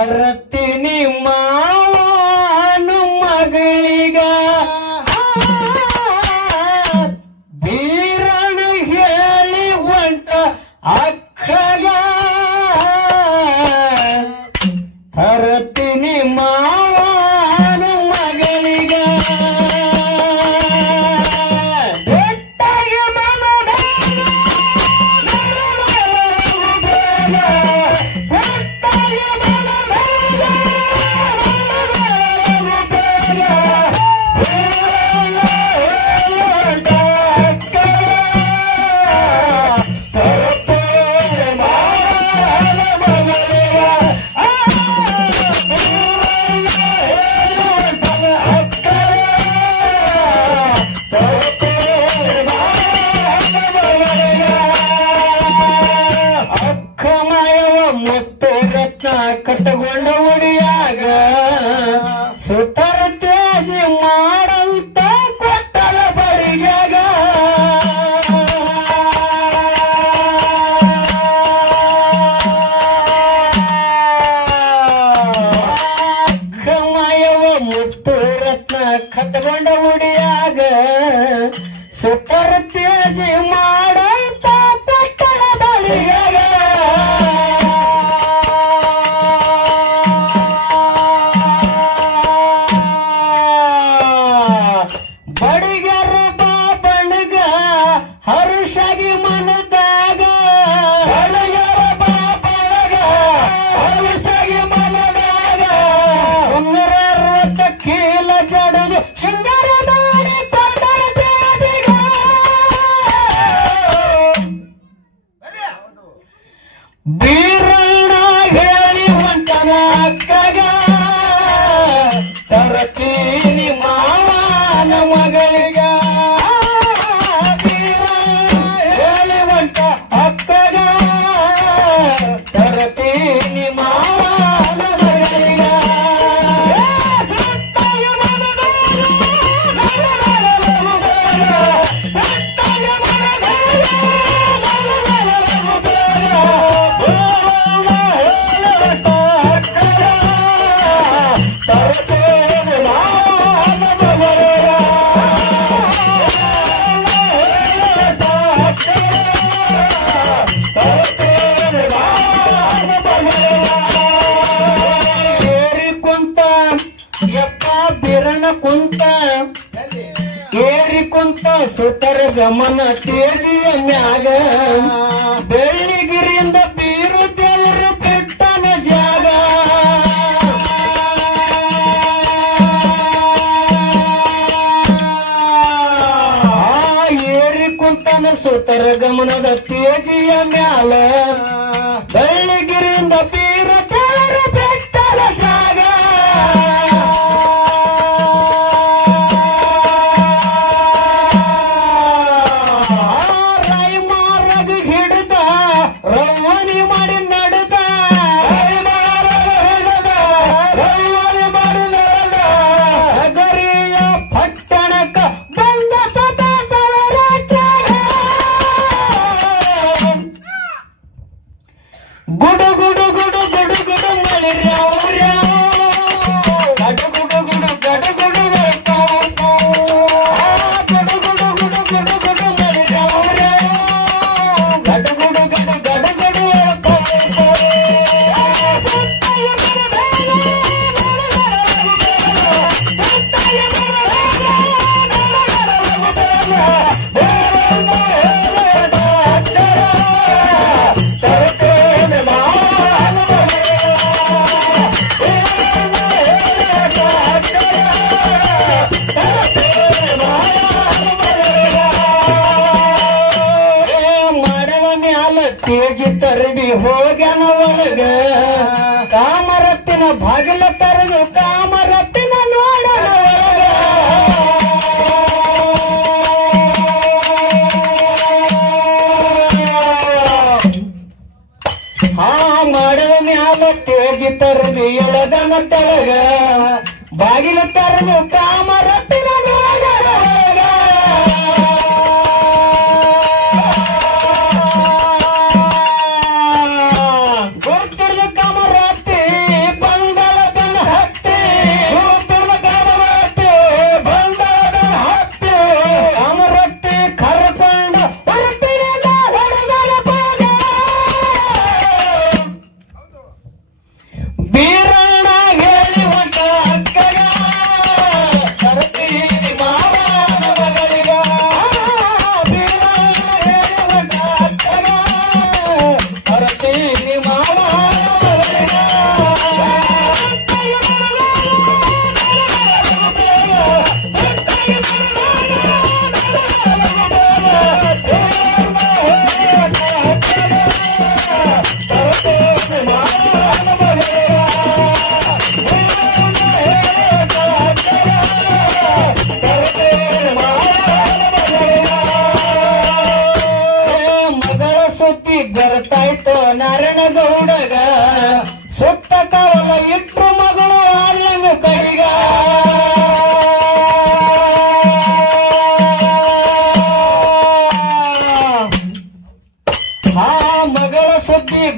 மரத்தினி ಭಕ್ತರ ಗಮನ ತೇಜಿಯ ಮ್ಯಾಗ ಬೆಳ್ಳಿಗಿರಿಯಿಂದ ಬೀರು ಜನರು ಕೆಟ್ಟನ ಜಾಗ. ಏರಿ ಕುಂತನ ಸುತ್ತರ ಗಮನದ ತೇಜಿಯ ಮ್ಯಾಲ ಅಗಲ ತರಲು ಕಾಮರತ್ನ ನೋಡಲ ಹಾ ಮಾಡುವ ಮ್ಯಾಲ ತೇಜಿ ತರಲು ಎಳದನ ತಳಗ. ಬಾಗಿಲ ತರಲು ಕಾಮರತ್ನ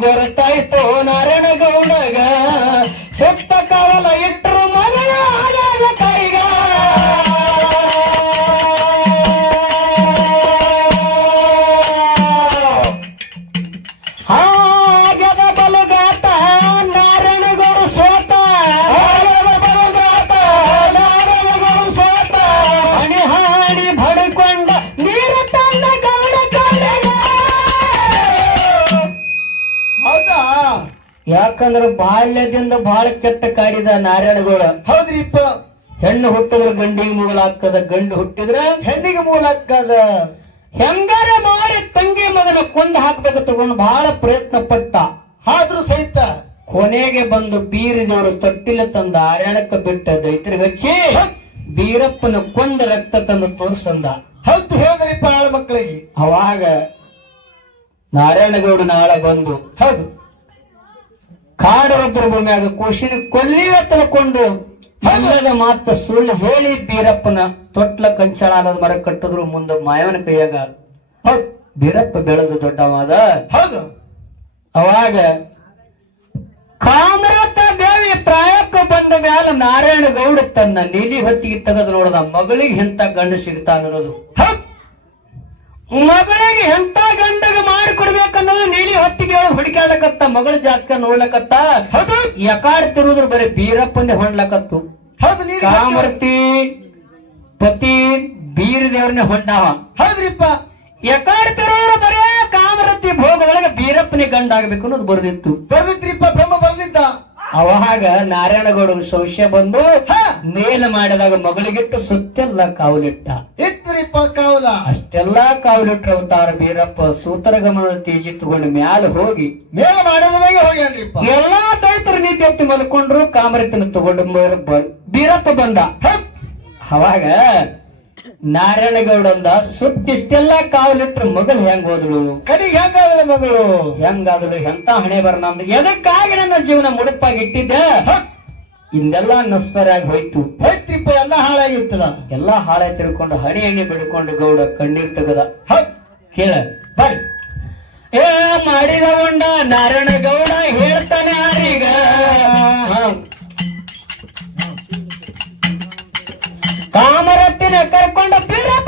গড়তাই তো না রে ಯಾಕಂದ್ರ ಬಾಲ್ಯದಿಂದ ಬಹಳ ಕೆಟ್ಟ ಕಾಡಿದ ನಾರಾಯಣಗೌಡ. ಹೌದ್ರಿಪ್ಪ ಹೆಣ್ಣು ಹುಟ್ಟಿದ್ರ ಗಂಡಿಗೆ ಹಾಕದ ಗಂಡು ಹುಟ್ಟಿದ್ರ ಹೆಣ್ಣಿಗೆ ಮೂಲ ಹಾಕದ ಹೆಂಗಾರ ಮಾಡಿ ತಂಗಿ ಮಗನ ಕೊಂದು ಹಾಕ್ಬೇಕು ತಗೊಂಡು ಬಹಳ ಪ್ರಯತ್ನ ಪಟ್ಟ. ಆದ್ರೂ ಸಹಿತ ಕೊನೆಗೆ ಬಂದು ಬೀರಿದವರು ತೊಟ್ಟಿಲ ತಂದ ಆರ್ಯಾಣಕ್ಕ ಬಿಟ್ಟ ದೈತ್ರಿಗೆ ಹಚ್ಚಿ ಬೀರಪ್ಪನ ಕೊಂದ ರಕ್ತ ತಂದು ತೋರ್ಸಂದ. ಹೌದು ಹೇಳಿದ್ರಿಪ್ಪ ಆಳ ಮಕ್ಕಳಿಗೆ ಅವಾಗ ನಾರಾಯಣಗೌಡ ನಾಳೆ ಬಂದು ಹೌದು. ಕಾಡರುದ್ರ ಬಂದಾಗ ಕುಶಿನ ಕೊಲ್ಲಿಯ ತಿಳ್ಕೊಂಡು ಹಲ್ಲದ ಮಾತ ಸುಳ್ಳು ಹೇಳಿ ಬೀರಪ್ಪನ ತೊಟ್ಲ ಕಂಚನಾದ ಮರ ಕಟ್ಟಿದ್ರು ಮುಂದೆ ಮಾಯವನ ಕೈಯಾಗ. ಬೀರಪ್ಪ ಬೆಳೆದು ದೊಡ್ಡವಾದ. ಅವಾಗ ಕಾಮರತ ದೇವಿ ಪ್ರಾಯಕ್ಕೆ ಬಂದ ಮ್ಯಾಲ ನಾರಾಯಣ ಗೌಡ ತನ್ನ ನೀಲಿ ಹೊತ್ತಿಗೆ ತೆಗೆದು ನೋಡದ ಮಗಳಿಗೆ ಎಂತ ಗಂಡು ಸಿಗ್ತಾನ ಅನ್ನೋದು. ಮಗಳಿಗೆ ಎಂತ ಗಂಡಗ ಮಾಡಿಕೊಡ್ಬೇಕನ್ನೋದು ನೀಲಿ ಹೊತ್ತಿಗೆ ಹೇಳಿ ಹುಡುಕಾಡಕತ್ತ ಮಗಳ ಜಾತಕ ನೋಡ್ಲಕತ್ತ ಹೌದು. ಯಕಾಡ್ ತಿರುದ್ರ ಬರೀ ಬೀರಪ್ಪಂದೆ ಹೊಂಡ್ಲಕತ್ತು ಹೌದು ನೀರು ಕಾಮರ್ತಿ ಪತಿ ಬೀರ ದೇವ್ರನ್ನೇ ಹೊಂಡಾವ ಹೌದ್ರಿಪ್ಪ ಯಕಾಡ್ ತಿರುದ್ರ ಬರೇ ಕಾಮರತಿ ಭೋಗದೊಳಗೆ ಬೀರಪ್ಪನೇ ಗಂಡ ಆಗ್ಬೇಕು ಅನ್ನೋದು ಬರ್ದಿತ್ತು. ಬರ್ದಿತ್ರಿಪ್ಪ ಬ್ರಹ್ಮ ಬರ್ದಿದ್ದ. ಅವಾಗ ನಾರಾಯಣಗೌಡ ಸಂಶಯ ಬಂದು ಮೇಲೆ ಮಾಡಿದಾಗ ಮಗಳಿಗಿಟ್ಟು ಸುತ್ತೆಲ್ಲ ಕಾವಲಿಟ್ಟ. ಇತ್ರಿಪ್ಪ ಕಾವಲ ಅಷ್ಟೆಲ್ಲಾ ಕಾವಲಿಟ್ರ ಅವತಾರ ಬೀರಪ್ಪ ಸೂತ್ರ ಗಮನದ ತೇಜಿ ತಗೊಂಡು ಮ್ಯಾಲ ಹೋಗಿ ಮೇಲ ಮಾಡಿದ ಮೇಲೆ ಹೋಗ್ಯಾನ್ರಿಪ್ಪ. ಎಲ್ಲಾ ದೈತರ ನೀತಿ ಎತ್ತಿ ಮಲ್ಕೊಂಡ್ರು ಕಾಮರಿತನ ತಗೊಂಡು ಬೀರಪ್ಪ ಬಂದ. ಅವಾಗ ನಾರಾಯಣಗೌಡ ಅಂದ ಸುತ್ತಿಷ್ಟೆಲ್ಲಾ ಕಾವಲಿಟ್ರ ಮಗಳು ಹೆಂಗ್ ಹೋದ್ಳು? ಕಡೆಗೆ ಹೆಂಗಾದಳು ಮಗಳು? ಹೆಂಗಾದ್ಲು ಎಂತ ಹಣೆ ಬರ ನಮ್ದು ಎದಕ್ಕಾಗಿ ನನ್ನ ಜೀವನ ಮುಡುಪಾಗಿ ಇಟ್ಟಿದ್ದೆ ಹೌದ್. ಇಂದೆಲ್ಲಾ ನಸ್ಪರಾಗಿ ಹೋಯ್ತು. ಹೋಯ್ತ್ರಿಪ್ಪ ಎಲ್ಲ ಹಾಳಾಗಿತ್ತದ ಎಲ್ಲ ಹಾಳೆ ತಿಳ್ಕೊಂಡು ಹಣಿ ಹಣಿ ಬಿಡ್ಕೊಂಡು ಗೌಡ ಕಣ್ಣೀರ್ ತೆಗದ. ಕೇಳ. ಏ ಮಾಡಿದ ಗೊಂಡ ನಾರಾಯಣ ಗೌಡ ಹೇಳ್ತಾನೆ ಈಗ. ಕಾಮರತ್ತಿನ ಕರ್ಕೊಂಡ ಬೀರಪ್ಪ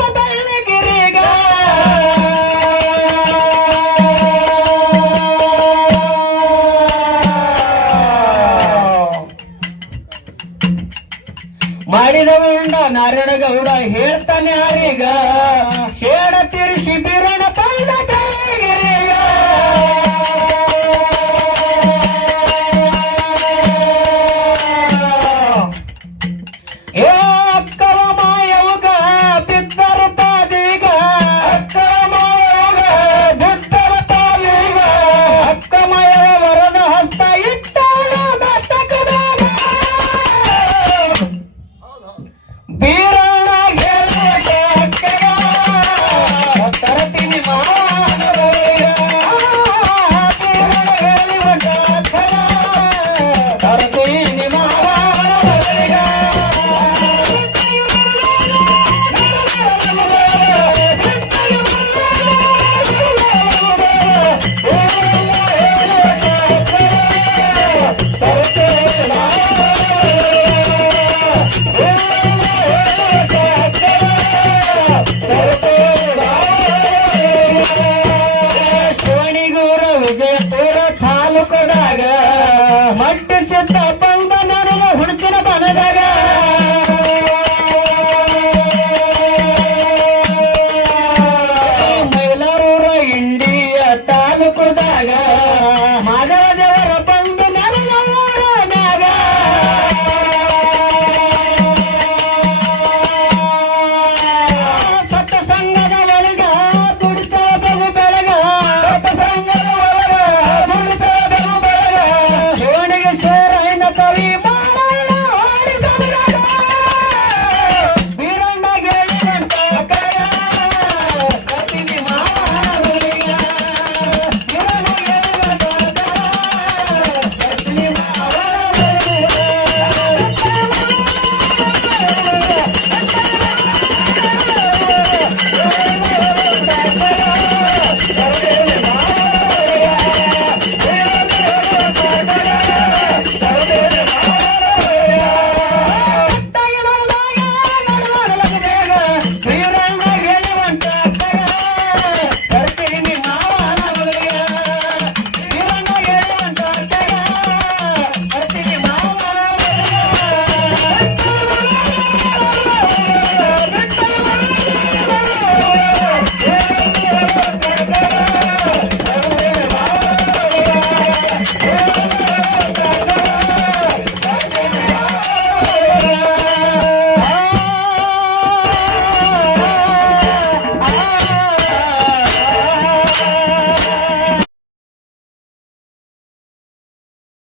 louco da.